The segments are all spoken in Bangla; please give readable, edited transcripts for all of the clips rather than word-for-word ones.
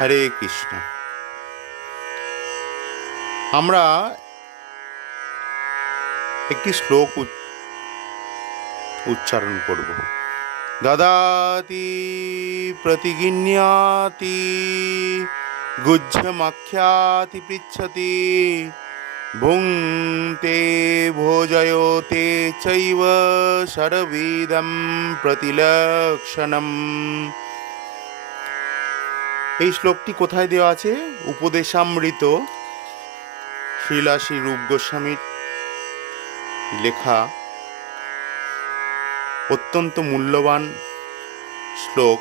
হরে কৃষ্ণ। আমরা একটি শ্লোক উচ্চারণ করব। দদাতি প্রতিগিণ্যাতি গুহ্যমাখ্যাতি পৃচ্ছতি ভুঙ্ক্তে ভোজয়তে চৈব শরবিদম প্রতিলক্ষণম। এই শ্লোকটি কোথায় দেওয়া আছে? উপদেশামৃত, শ্রীলা শ্রী রূপ গোস্বামীর লেখা অত্যন্ত মূল্যবান শ্লোক,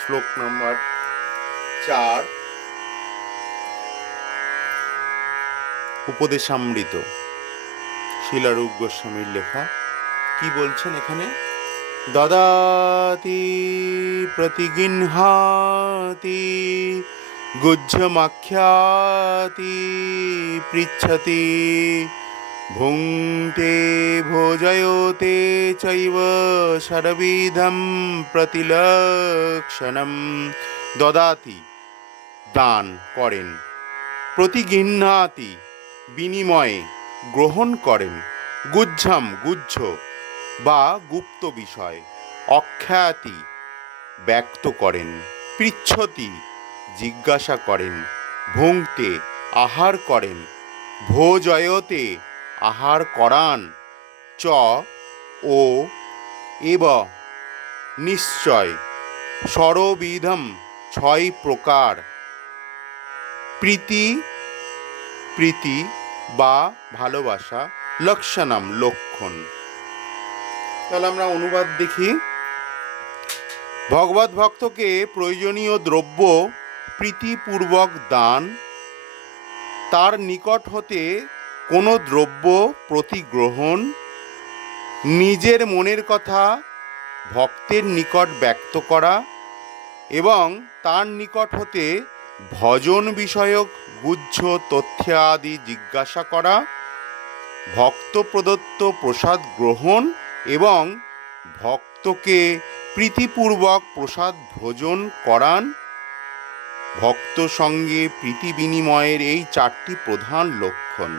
শ্লোক নম্বর 4, উপদেশামৃত, শ্রীলা রূপ গোস্বামীর লেখা। কি বলছেন এখানে? দদাতি প্রতিগৃহ্ণাতি গুহ্যমাখ্যাতি পৃচ্ছতি ভুঙ্ক্তে ভোজয়তে চৈব শরবিদম প্রতিলক্ষণম। দদাতি দান করেন, প্রতিগৃহ্ণাতি বিনিময়ে গ্রহণ করেন, গুহ্যম গুহ্য বা গুপ্ত বিষয়, অখ্যাতি ব্যক্ত করেন, পৃচ্ছতি জিজ্ঞাসা করেন, ভুঙ্ক্তে আহার করেন, ভোজয়তে আহার করান, চ ও এব নিশ্চয়, সরবিধম 6 প্রকার, প্রীতি প্রীতি বা ভালোবাসা, লক্ষণম লক্ষণ। তাহলে আমরা অনুবাদ দেখি। ভগবত ভক্তকে প্রয়োজনীয় দ্রব্য প্রীতিপূর্বক দান, তার নিকট হতে কোনো দ্রব্য প্রতিগ্রহণ, নিজের মনের কথা ভক্তের নিকট ব্যক্ত করা এবং তার নিকট হতে ভজন বিষয়ক গুহ্য তথ্যাদি জিজ্ঞাসা করা, ভক্ত প্রদত্ত প্রসাদ গ্রহণ এবং ভক্তকে প্রীতিপূর্বক প্রসাদ ভোজন করান, ভক্ত সঙ্গে প্রীতি বিনিময়ের এই 4টি প্রধান লক্ষণ।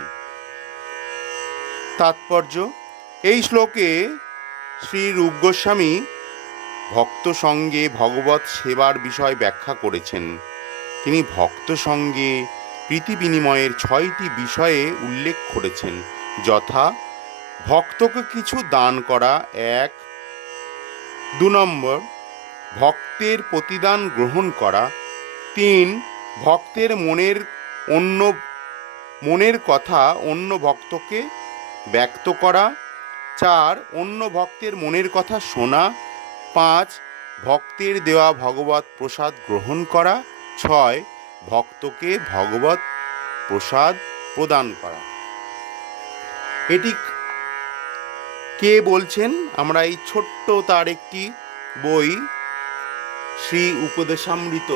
তাৎপর্য: এই শ্লোকে শ্রী রূপ গোস্বামী ভক্ত সঙ্গে ভগবত সেবার বিষয় ব্যাখ্যা করেছেন। তিনি ভক্ত সঙ্গে প্রীতি বিনিময়ের 6টি বিষয়ে উল্লেখ করেছেন, যথা ভক্তকে কিছু দান করা 1, 2 নম্বর ভক্তের প্রতিদান গ্রহণ করা, 3 ভক্তের মনের কথা অন্য ভক্তকে ব্যক্ত করা, 4 অন্য ভক্তের মনের কথা শোনা, 5 ভক্তের দেওয়া ভগবত প্রসাদ গ্রহণ করা, 6 ভক্তকে ভগবত প্রসাদ প্রদান করা। এটি কে বলছেন? আমরা এই ছোট্ট তার একটি বই, শ্রী উপদেশামৃত,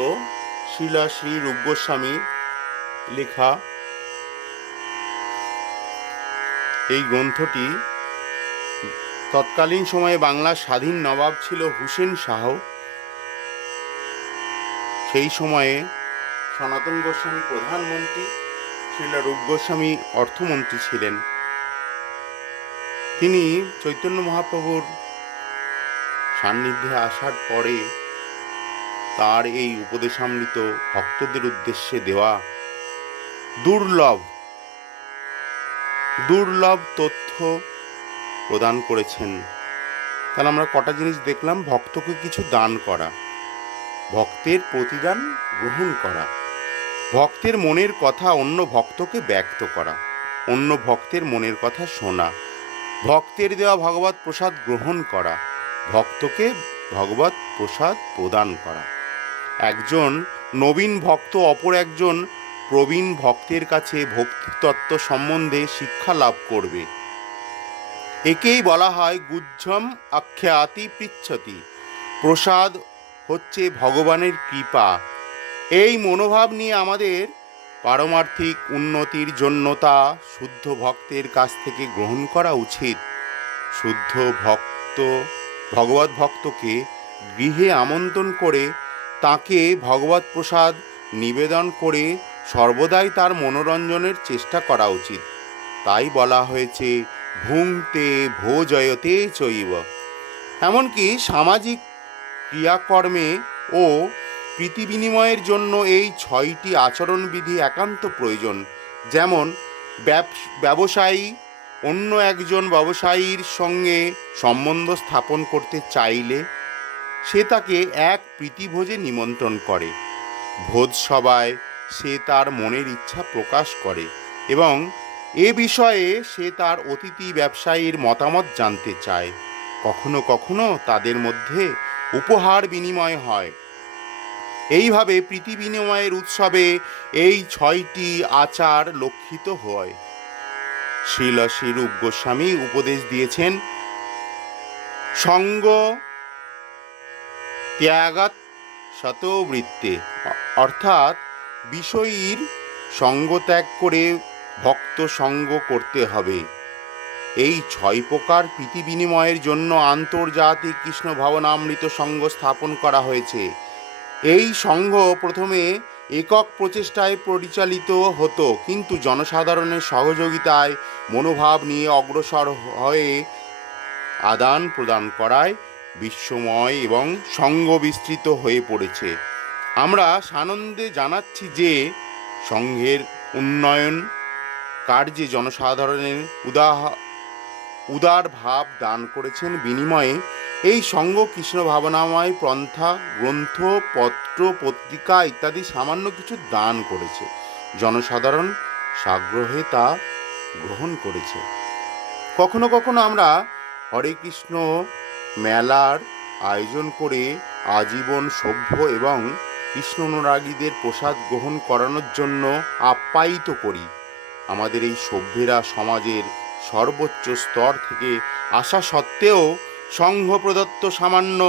শ্রীলা শ্রী রূপ গোস্বামী লেখা এই গ্রন্থটি তৎকালীন সময়ে বাংলার স্বাধীন নবাব ছিল হুসেন শাহ। সেই সময়ে সনাতন গোস্বামী প্রধানমন্ত্রী, শ্রীলা রূপ গোস্বামী অর্থমন্ত্রী ছিলেন। তিনি চৈতন্য মহাপ্রভুর সান্নিধ্যে আসার পরে তার এই উপদেশামৃত ভক্তদের উদ্দেশ্যে দেওয়া দুর্লভ তথ্য প্রদান করেছেন। তাহলে আমরা কটা জিনিস দেখলাম: ভক্তকে কিছু দান করা, ভক্তের প্রতিদান গ্রহণ করা, ভক্তের মনের কথা অন্য ভক্তকে ব্যক্ত করা, অন্য ভক্তের মনের কথা শোনা, ভক্তের দেওয়া ভগবত প্রসাদ গ্রহণ করা, ভক্তকে ভগবত প্রসাদ প্রদান করা। একজন নবীন ভক্ত অপর একজন প্রবীণ ভক্তের কাছে ভক্তিতত্ত্ব সম্বন্ধে শিক্ষা লাভ করবে। একেই বলা হয় গুহ্যম আখ্যাতি পৃচ্ছতি। প্রসাদ হচ্ছে ভগবানের কৃপা। এই মনোভাব নিয়ে আমাদের পারমার্থিক উন্নতির জন্য তা শুদ্ধ ভক্তের কাছ থেকে গ্রহণ করা উচিত। শুদ্ধ ভগবত ভক্তকে গৃহে আমন্ত্রণ করে তাকে ভগবত প্রসাদ নিবেদন করে সর্বদাই তার মনোরঞ্জনের চেষ্টা করা উচিত। তাই বলা হয়েছে ভুংতে ভোজয়তে চৈব। এমনকি সামাজিক ক্রিয়াকর্মে ও প্রীতি বিনিময়ের জন্য এই 6টি আচরণবিধি একান্ত প্রয়োজন। যেমন ব্যবসায়ী অন্য একজন ব্যবসায়ীর সঙ্গে সম্বন্ধ স্থাপন করতে চাইলে সে তাকে এক প্রীতিভোজে নিমন্ত্রণ করে। ভোজসভায় সে তার মনের ইচ্ছা প্রকাশ করে এবং এ বিষয়ে সে তার অতিথি ব্যবসায়ীর মতামত জানতে চায়। কখনো কখনো তাদের মধ্যে উপহার বিনিময় হয়। এইভাবে প্রীতি বিনিময়ের উৎসবে এই 6টি আচার লক্ষিত হয়। শ্রীল শ্রীরূপ গোস্বামী উপদেশ দিয়েছেন সঙ্গ ত্যাগাত শতবৃত্তে, অর্থাৎ বিষয়ীর সঙ্গ ত্যাগ করে ভক্ত সঙ্গ করতে হবে। এই 6 প্রকার প্রীতি বিনিময়ের জন্য আন্তর্জাতিক কৃষ্ণ ভাবনামৃত সংঘ স্থাপন করা হয়েছে। এই সংঘ প্রথমে একক প্রচেষ্টায় পরিচালিত হতো, কিন্তু জনসাধারণের সহযোগিতায় মনোভাব নিয়ে অগ্রসর হয়ে আদান প্রদান করায় বিশ্বময় এবং সংঘ বিস্তৃত হয়ে পড়েছে। আমরা সানন্দে জানাচ্ছি যে সংঘের উন্নয়ন কার্যে জনসাধারণের উদার ভাব দান করেছেন। বিনিময়ে এই সংঘ কৃষ্ণ ভাবনাময় পন্থা, গ্রন্থ, পত্র, পত্রিকা ইত্যাদি সামান্য কিছু দান করেছে। জনসাধারণ সাগ্রহে তা গ্রহণ করেছে। কখনো কখনো আমরা হরে কৃষ্ণ মেলার আয়োজন করে আজীবন সভ্য এবং কৃষ্ণ অনুরাগীদের প্রসাদ গ্রহণ করানোর জন্য আপ্যায়িত করি। আমাদের এই সভ্যেরা সমাজের সর্বোচ্চ স্তর থেকে আসা সত্ত্বেও সংঘ প্রদত্ত সামান্য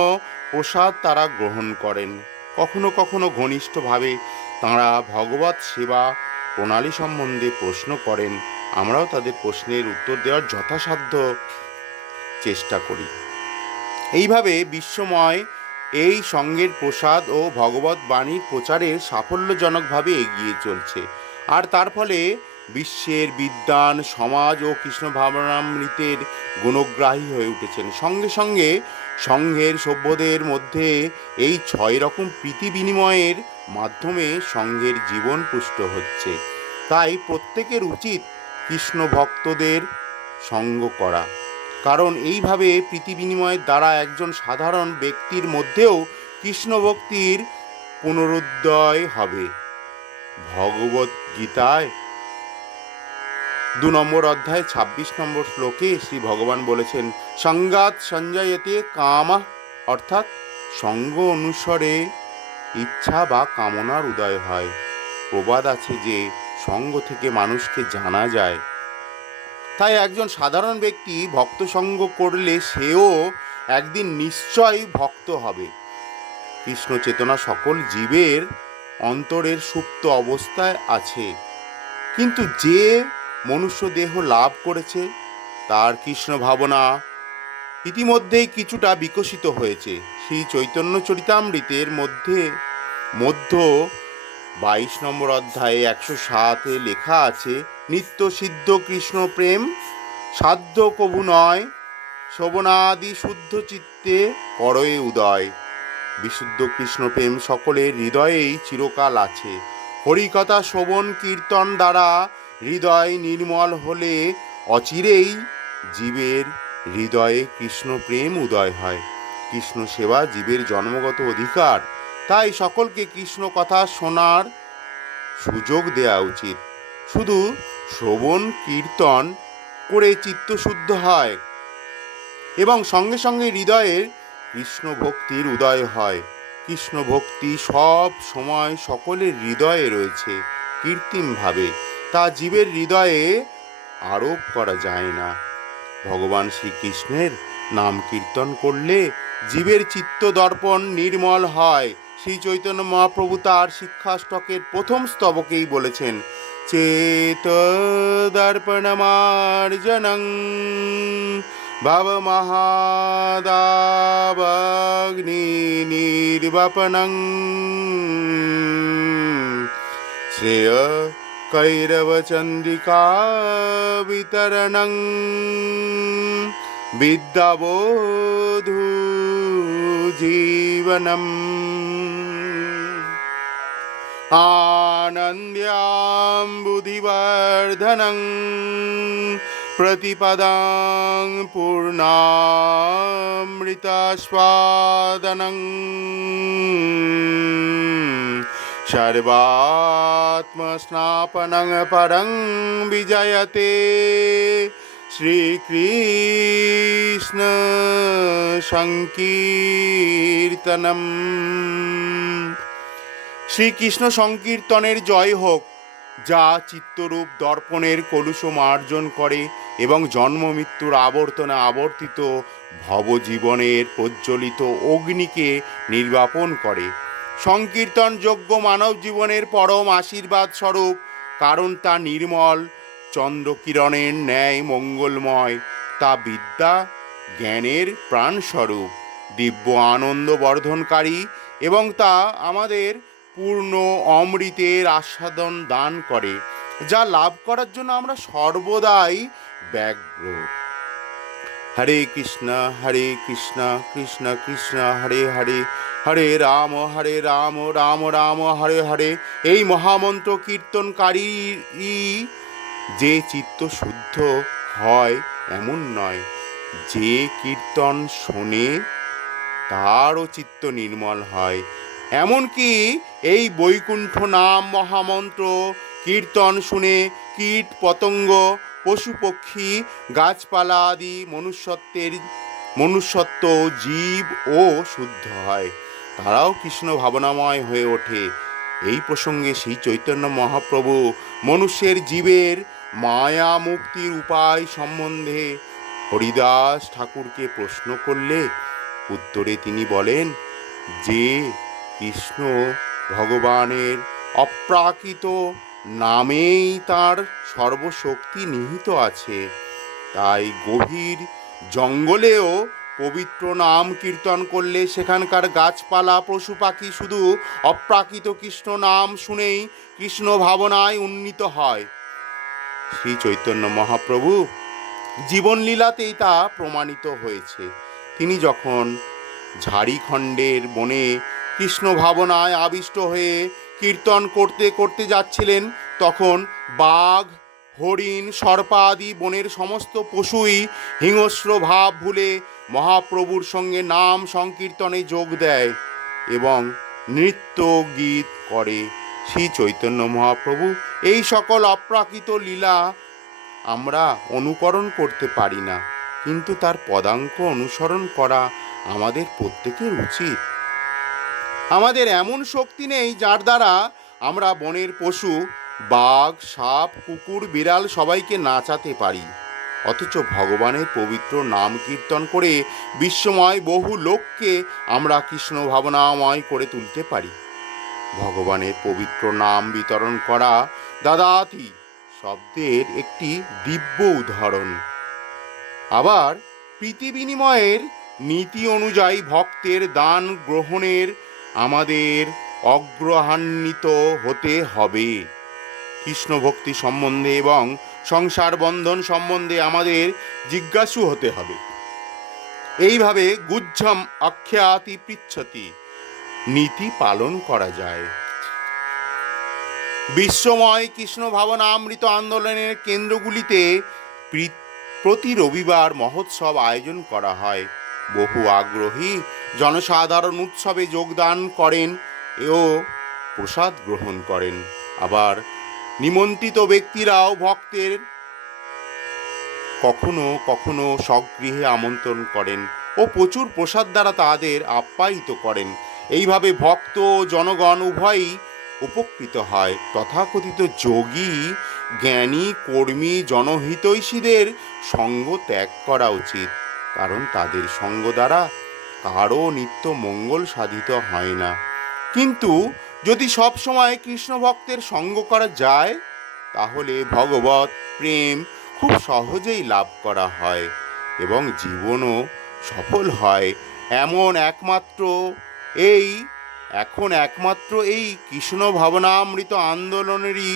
প্রসাদ তারা গ্রহণ করেন। কখনো কখনো ঘনিষ্ঠভাবে তাঁরা ভগবত সেবা প্রণালী সম্বন্ধে প্রশ্ন করেন। আমরাও তাদের প্রশ্নের উত্তর দেওয়ার যথাসাধ্য চেষ্টা করি। এইভাবে বিশ্বময় এই সংঘের প্রসাদ ও ভগবত বাণীর প্রচারে সাফল্যজনকভাবে এগিয়ে চলছে। আর তার ফলে বিশ্বের বিদ্বান সমাজ ও কৃষ্ণ ভাবনামৃতের গুণগ্রাহী হয়ে উঠেছেন। সঙ্গে সঙ্গে সংঘের সভ্যদের মধ্যে এই 6 রকম প্রীতি বিনিময়ের মাধ্যমে সংঘের জীবন পুষ্ট হচ্ছে। তাই প্রত্যেকের উচিত কৃষ্ণ ভক্তদের সঙ্গ করা, কারণ এইভাবে প্রীতি বিনিময়ের দ্বারা একজন সাধারণ ব্যক্তির মধ্যেও কৃষ্ণ ভক্তির পুনরুদয় হবে। ভগবত গীতায় 2 নম্বর অধ্যায় 26 নম্বর শ্লোকে শ্রী ভগবান বলেছেন সঙ্গাত সঞ্জয়তে কামা, অর্থাৎ সঙ্গ অনুসারে ইচ্ছা বা কামনার উদয় হয়। প্রবাদ আছে যে সঙ্গ থেকে মানুষকে জানা যায়। তাই একজন সাধারণ ব্যক্তি ভক্ত সঙ্গ করলে সেও একদিন নিশ্চয়ই ভক্ত হবে। কৃষ্ণ চেতনা সকল জীবের অন্তরের সুপ্ত অবস্থায় আছে, কিন্তু যে মনুষ্য দেহ লাভ করেছে তার কৃষ্ণ ভাবনা ইতিমধ্যেই কিছুটা বিকশিত হয়েছে। শ্রী চৈতন্য চরিতামৃতের মধ্যে 22 নম্বর অধ্যায়ে 107-এ লেখা আছে নিত্য সিদ্ধ কৃষ্ণ প্রেম সাধ্য কভু নয়, শোভনাদি শুদ্ধ চিত্তে করয়ে উদয়। বিশুদ্ধ কৃষ্ণ প্রেম সকলের হৃদয়েই চিরকাল আছে। হরিকথা শ্রবণ কীর্তন দ্বারা হৃদয় নির্মল হলে অচিরেই জীবের হৃদয়ে কৃষ্ণ প্রেম উদয় হয়। কৃষ্ণ সেবা জীবের জন্মগত অধিকার, তাই সকলকে কৃষ্ণ কথা শোনার সুযোগ দেওয়া উচিত। শুধু শ্রবণ কীর্তন করে চিত্ত শুদ্ধ হয় এবং সঙ্গে সঙ্গে হৃদয়ের কৃষ্ণ ভক্তির উদয় হয়। কৃষ্ণ ভক্তি সব সময় সকলের হৃদয়ে রয়েছে, কৃত্রিমভাবে তা জীবের হৃদয়ে আরোপ করা যায় না। ভগবান শ্রীকৃষ্ণের নাম কীর্তন করলে জীবের চিত্ত দর্পণ নির্মল হয়। শ্রী চৈতন্য মহাপ্রভু তার শিক্ষাষ্টকের প্রথম স্তবকেই বলেছেন চেত দর্পণমার্জনং भवमहादावग्नि निर्वपनं श्रेय कैरवचन्द्रिका वितरणं विद्याबोधु जीवनम् आनन्द्याम्बुधिवर्धनं प्रतिपदां पूर्णामृतास्वादनं सर्वात्मस्नापनं परं विजयते श्रीकृष्ण সংকীর্তনম। শ্রীকৃষ্ণ সংকীর্তনের জয় হোক, যা চিত্তরূপ দর্পণের কলুষ মার্জন করে এবং জন্ম মৃত্যুর আবর্তনে আবর্তিত ভবজীবনের প্রজ্বলিত অগ্নিকে নির্বাপন করে। সংকীর্তন যোগ্য মানব জীবনের পরম আশীর্বাদ স্বরূপ, কারণ তা নির্মল চন্দ্রকিরণের ন্যায় মঙ্গলময়, তা বিদ্যা জ্ঞানের প্রাণস্বরূপ, দিব্য আনন্দ বর্ধনকারী এবং তা আমাদের পূর্ণ অমৃতের আস্বাদন দান করে, যা লাভ করার জন্য আমরা সর্বদাই ব্যগ্র। হরে কৃষ্ণ কৃষ্ণ কৃষ্ণ হরে হরে, হরে রাম রাম রাম হরে হরে। এই মহামন্ত্র কীর্তনকারী যে চিত্ত শুদ্ধ হয় এমন নয়, যে কীর্তন শোনে তারও চিত্ত নির্মল হয়। এমনকি এই বৈকুণ্ঠ নাম মহামন্ত্র কীর্তন শুনে কীট পতঙ্গ পশু পক্ষী গাছপালা আদি মনুষ্যত্ব জীব ও শুদ্ধ হয়, তারাও কৃষ্ণ ভাবনাময় হয়ে ওঠে। এই প্রসঙ্গে শ্রী চৈতন্য মহাপ্রভু মনুষ্যের জীবের মায়া মুক্তির উপায় সম্বন্ধে হরিদাস ঠাকুরকে প্রশ্ন করলে উত্তরে তিনি বলেন যে কৃষ্ণ ভগবানের অপ্রাকৃত নামেই তার সর্বশক্তি নিহিত আছে, তাই গভীর জঙ্গলেও পবিত্র নাম কীর্তন করলে সেখানকার গাছপালা পশু পাখি শুধু অপ্রাকৃত কৃষ্ণ নাম শুনেই কৃষ্ণ ভাবনায় উন্নীত হয়। শ্রী চৈতন্য মহাপ্রভু জীবনলীলাতেই তা প্রমাণিত হয়েছে। তিনি যখন ঝাড়িখণ্ডের বনে কৃষ্ণ ভাবনায় আবিষ্ট হয়ে কীর্তন করতে করতে যাচ্ছিলেন, তখন বাঘ হরিণ সর্পা আদি বনের সমস্ত পশুই হিংস্র ভাব ভুলে মহাপ্রভুর সঙ্গে নাম সংকীর্তনে যোগ দেয় এবং নৃত্য গীত করে। শ্রী চৈতন্য মহাপ্রভু এই সকল অপ্রাকৃত লীলা আমরা অনুকরণ করতে পারি না, কিন্তু তার পদাঙ্ক অনুসরণ করা আমাদের প্রত্যেকের উচিত। আমাদের এমন শক্তি নেই যার দ্বারা আমরা বনের পশু বাঘ সাপ কুকুর বিড়াল সবাইকে নাচাতে পারি, অথচ ভগবানের পবিত্র নাম কীর্তন করে বিশ্বময় বহু লোককে আমরা কৃষ্ণ ভাবনাময় করে তুলতে পারি। ভগবানের পবিত্র নাম বিতরণ করা দাদাতি শব্দের একটি দিব্য উদাহরণ। আবার প্রীতি বিনিময়ের নীতি অনুযায়ী ভক্তের দান গ্রহণের আমাদের অগ্রহান্বিত হতে হবে। কৃষ্ণ ভক্তি সম্বন্ধে এবং সংসার বন্ধন সম্বন্ধে আমাদের জিজ্ঞাসু হতে হবে। এইভাবে গুজ্জম অখ্যাতি পৃচ্ছতি নীতি পালন করা যায়। বিশ্বময় কৃষ্ণ ভাবনামৃত আন্দোলনের কেন্দ্রগুলিতে প্রতি রবিবার মহোৎসব আয়োজন করা হয়। বহু আগ্রহী জনসাধারণ উৎসবে যোগদান করেন ও প্রসাদ গ্রহণ করেন। আবার নিমন্ত্রিত ব্যক্তিরাও ভক্তের কখনো কখনো স্বগৃহে আমন্ত্রণ করেন ও প্রচুর প্রসাদ দ্বারা তাদের আপ্যায়িত করেন। এইভাবে ভক্ত ও জনগণ উভয়ই উপকৃত হয়। তথাকথিত যোগী জ্ঞানী কর্মী জনহিতৈষীদের সঙ্গ ত্যাগ করা উচিত, কারণ তাদের সঙ্গ দ্বারা কারও নিত্য মঙ্গল সাধিত হয় না। কিন্তু যদি সব সময় কৃষ্ণ ভক্তের সঙ্গ করা যায়, তাহলে ভগবত প্রেম খুব সহজেই লাভ করা হয়। এবং জীবনও সফল হয়। এই একমাত্র এই কৃষ্ণ ভাবনামৃত আন্দোলনেরই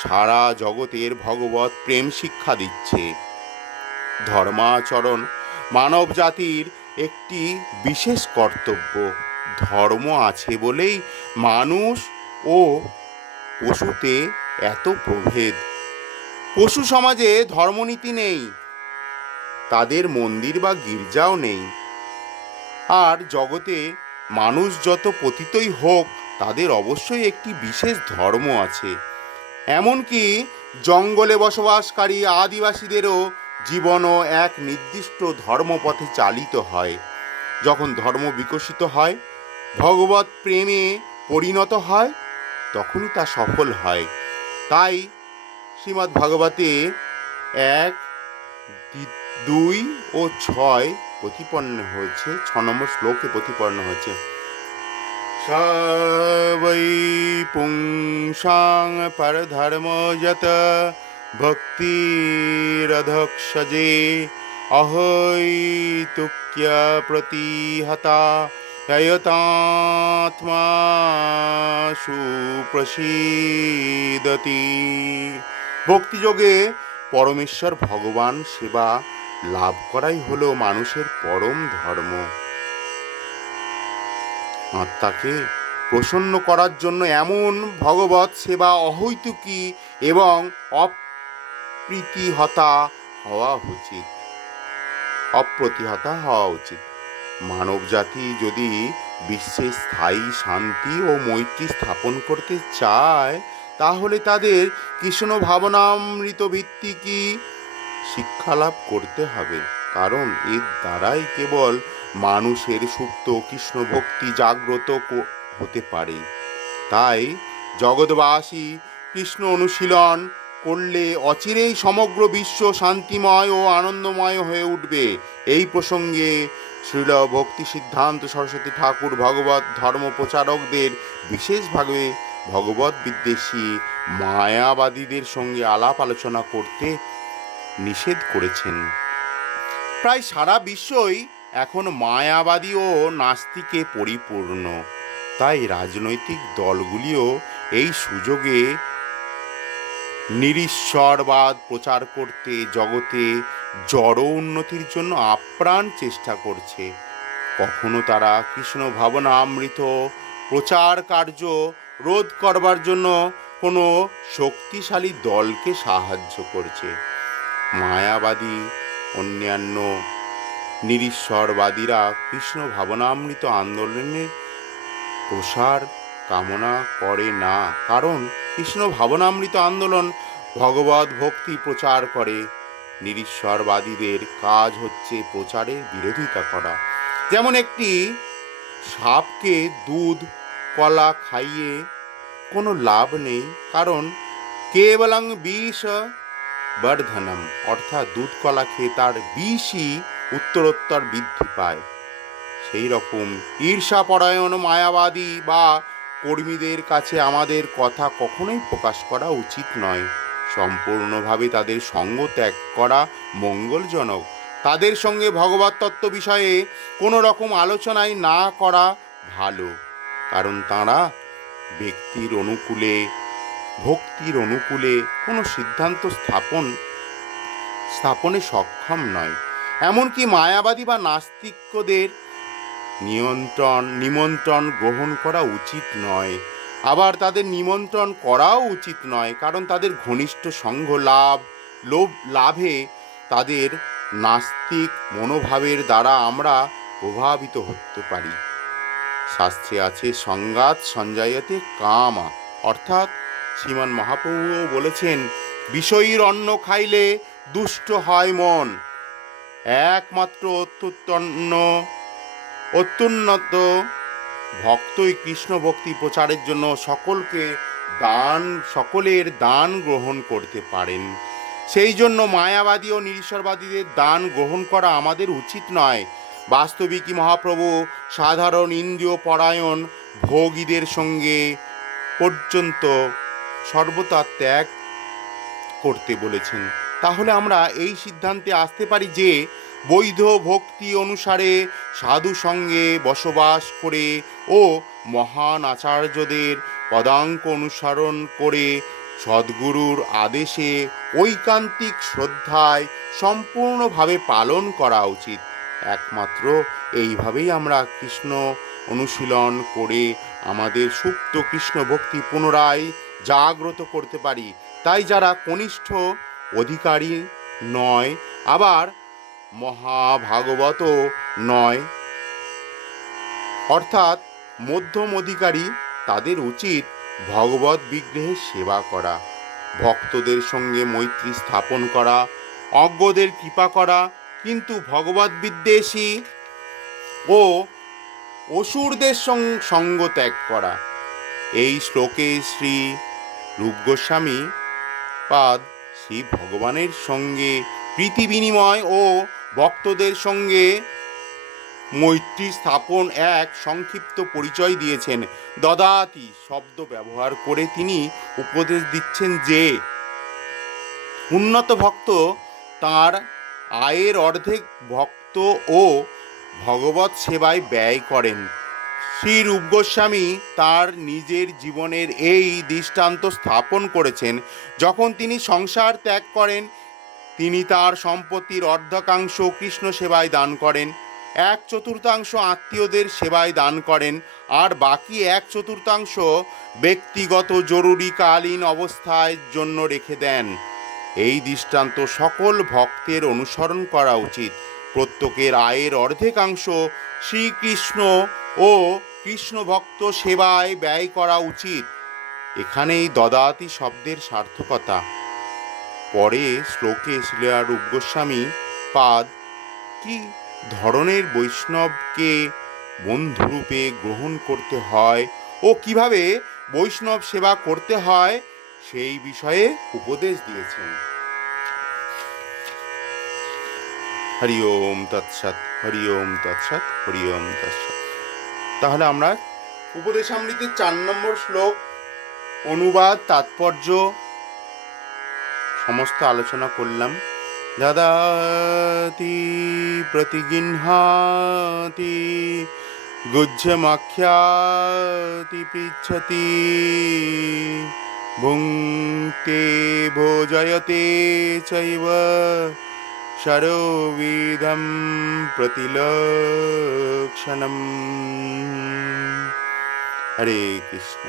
সারা জগতের ভগবত প্রেম শিক্ষা দিচ্ছে। ধর্মাচরণ মানব জাতির একটি বিশেষ কর্তব্য। ধর্ম আছে বলেই মানুষ ও পশুতে এত প্রভেদ। পশু সমাজে ধর্মনীতি নেই, তাদের মন্দির বা গির্জাও নেই। আর জগতে মানুষ যত পতিতই হোক, তাদের অবশ্যই একটি বিশেষ ধর্ম আছে। এমনকি জঙ্গলে বসবাসকারী আদিবাসীদেরও জীবনও এক নির্দিষ্ট ধর্মপথে চালিত হয়। যখন ধর্ম বিকশিত হয়, ভগবত প্রেমে পরিণত হয়, তখনই তা সফল হয়। তাই শ্রীমদ্ ভাগবতে 1, 2 ও 6 প্রতিপন্ন হয়েছে, 6 নম্বর শ্লোকে প্রতিপন্ন হয়েছে। सा वै पुंसां परधर्मजत भक्तिरधक्षजे अहैतुक्य प्रतिहता ययतात्मा সুপ্রসীদতি। ভক্তিযোগে পরমেশ্বর ভগবান সেবা লাভ করাই হলো মানুষের পরম ধর্ম। আত্মাকে প্রসন্ন করার জন্য এমন ভগবত সেবা অহৈতুকী এবং অপ্রতিহতা হওয়া উচিত। মানব জাতি যদি বিশ্বে স্থায়ী শান্তি ও মৈত্রী স্থাপন করতে চায়, তাহলে তাদের কৃষ্ণ ভাবনামৃত ভিত্তিকী শিক্ষা লাভ করতে হবে। কারণ এর দ্বারাই কেবল মানুষের সুপ্ত কৃষ্ণ ভক্তি জাগ্রত হতে পারে। তাই জগৎবাসী কৃষ্ণ অনুশীলন করলে অচিরেই সমগ্র বিশ্ব শান্তিময় ও আনন্দময় হয়ে উঠবে। এই প্রসঙ্গে শ্রীল ভক্তি সিদ্ধান্ত সরস্বতী ঠাকুর ভগবত ধর্ম প্রচারকদের বিশেষভাবে ভগবত বিদ্বেষী মায়াবাদীদের সঙ্গে আলাপ আলোচনা করতে নিষেধ করেছেন। প্রায় সারা বিশ্বই এখন মায়াবাদী ও নাস্তিকে পরিপূর্ণ। তাই রাজনৈতিক দলগুলিও এই সুযোগে নিরীশ্বরবাদ প্রচার করতে জগতে জড় উন্নতির জন্য আপ্রাণ চেষ্টা করছে। কখনো তারা কৃষ্ণ ভাবনামৃত প্রচার কার্য রোধ করবার জন্য কোনো শক্তিশালী দলকে সাহায্য করছে। মায়াবাদী অন্যান্য নিরীশ্বরবাদীরা কৃষ্ণ ভাবনামৃত আন্দোলনের প্রসার কামনা করে না, কারণ কৃষ্ণ ভাবনামৃত আন্দোলন ভগবত ভক্তি প্রচার করে। নিরীশ্বরবাদীদের কাজ হচ্ছে প্রচারের বিরোধিতা করা। যেমন একটি সাপকে দুধ কলা খাইয়ে কোনো লাভ নেই, কারণ কেবলং বিষ বর্ধনম, অর্থাৎ দুধ কলা খেয়ে তার বিষই উত্তরোত্তর বৃদ্ধি পায়। সেই রকম ঈর্ষাপরায়ণ মায়াবাদী বা কর্মীদের কাছে আমাদের কথা কখনোই প্রকাশ করা উচিত নয়। সম্পূর্ণভাবে তাদের সঙ্গ ত্যাগ করা মঙ্গলজনক। তাদের সঙ্গে ভগবত তত্ত্ব বিষয়ে কোনো রকম আলোচনাই না করা ভালো, কারণ তাঁরা ভক্তির অনুকূলে কোনো সিদ্ধান্ত স্থাপনে সক্ষম নয়। এমনকি মায়াবাদী বা নাস্তিকদের নিমন্ত্রণ গ্রহণ করা উচিত নয়। আবার তাদের নিমন্ত্রণ করাও উচিত নয়, কারণ তাদের ঘনিষ্ঠ সঙ্গ লাভে তাদের নাস্তিক মনোভাবের দ্বারা আমরা প্রভাবিত হতে পারি। শাস্ত্রে আছে সঙ্গাত সঞ্জায়তে কামা, অর্থাৎ শ্রীমান মহাপ্রভুও বলেছেন, বিষয়ীর অন্ন খাইলে দুষ্ট হয় মন। একমাত্র অত্যুন্নত ভক্তই কৃষ্ণ ভক্তি প্রচারের জন্য সকলের দান গ্রহণ করতে পারেন। সেই জন্য মায়াবাদী ও নিরীশ্বরবাদীদের দান গ্রহণ করা আমাদের উচিত নয়। বাস্তবিকই মহাপ্রভু সাধারণ ইন্দ্রিয় পরায়ণ ভোগীদের সঙ্গে পর্যন্ত সর্বদা ত্যাগ করতে বলেছেন। তাহলে আমরা এই সিদ্ধান্তে আসতে পারি যে বৈধ ভক্তি অনুসারে সাধু সঙ্গে বসবাস করে ও মহান আচার্যদের পদাঙ্ক অনুসরণ করে সদ্গুরুর আদেশে ঐকান্তিক শ্রদ্ধায় সম্পূর্ণভাবে পালন করা উচিত। একমাত্র এইভাবেই আমরা কৃষ্ণ অনুশীলন করে আমাদের সুপ্ত কৃষ্ণ ভক্তি পুনরায় জাগ্রত করতে পারি। তাই যারা কনিষ্ঠ অধিকারী নয়, আবার মহাভাগবত নয়, অর্থাৎ মধ্যম অধিকারী, তাদের উচিত ভগবত বিগ্রহের সেবা করা, ভক্তদের সঙ্গে মৈত্রী স্থাপন করা, অজ্ঞদের কৃপা করা, কিন্তু ভগবত বিদ্বেষী ও অসুরদের সঙ্গ ত্যাগ করা। এই শ্লোকে শ্রী রূপ গোস্বামী পাদ শ্রী ভগবানের সঙ্গে প্রীতি বিনিময় ও ভক্তদের সঙ্গে মৈত্রী স্থাপন এক সংক্ষিপ্ত পরিচয় দিয়েছেন। দদাতি শব্দ ব্যবহার করে তিনি উপদেশ দিচ্ছেন যে উন্নত ভক্ত তার আয়ের অর্ধেক ভক্ত ও ভগবত সেবায় ব্যয় করেন। শ্রী রূপ গোস্বামী তার নিজের জীবনের এই দৃষ্টান্ত স্থাপন করেছেন। যখন তিনি সংসার ত্যাগ করেন, তিনি তার সম্পত্তির অর্ধেকাংশ কৃষ্ণ সেবায় দান করেন, 1/4 আত্মীয়দের সেবায় দান করেন, আর বাকি 1/4 ব্যক্তিগত জরুরিকালীন অবস্থায় জন্য রেখে দেন। এই দৃষ্টান্ত সকল ভক্তের অনুসরণ করা উচিত। প্রত্যেকের আয়ের অর্ধেকাংশ শ্রীকৃষ্ণ ও কৃষ্ণ ভক্ত সেবায় ব্যয় করা উচিত। এখানেই দদাতি শব্দের সার্থকতা। পরে শ্লোকে শ্রীলা রূপ গোস্বামী পাদ কি ধরনের বৈষ্ণবকে বন্ধুরূপে গ্রহণ করতে হয় ও কিভাবে বৈষ্ণব সেবা করতে হয় সেই বিষয়ে উপদেশ দিয়েছেন। হরি ওম তৎসৎ, হরি ওম তৎসৎ, হরি ওম তৎসৎ। তাহলে আমরা উপদেশামৃতের 4 নম্বর শ্লোক অনুবাদ তাৎপর্য সমস্ত আলোচনা করলাম। দদাতি প্রতিগৃহ্ণাতি গুহ্যমাখ্যাতি পৃচ্ছতি ভুঙ্ক্তে ভোজয়তে চৈব সর্ববিধম প্রতিলক্ষণম। হরে কৃষ্ণ।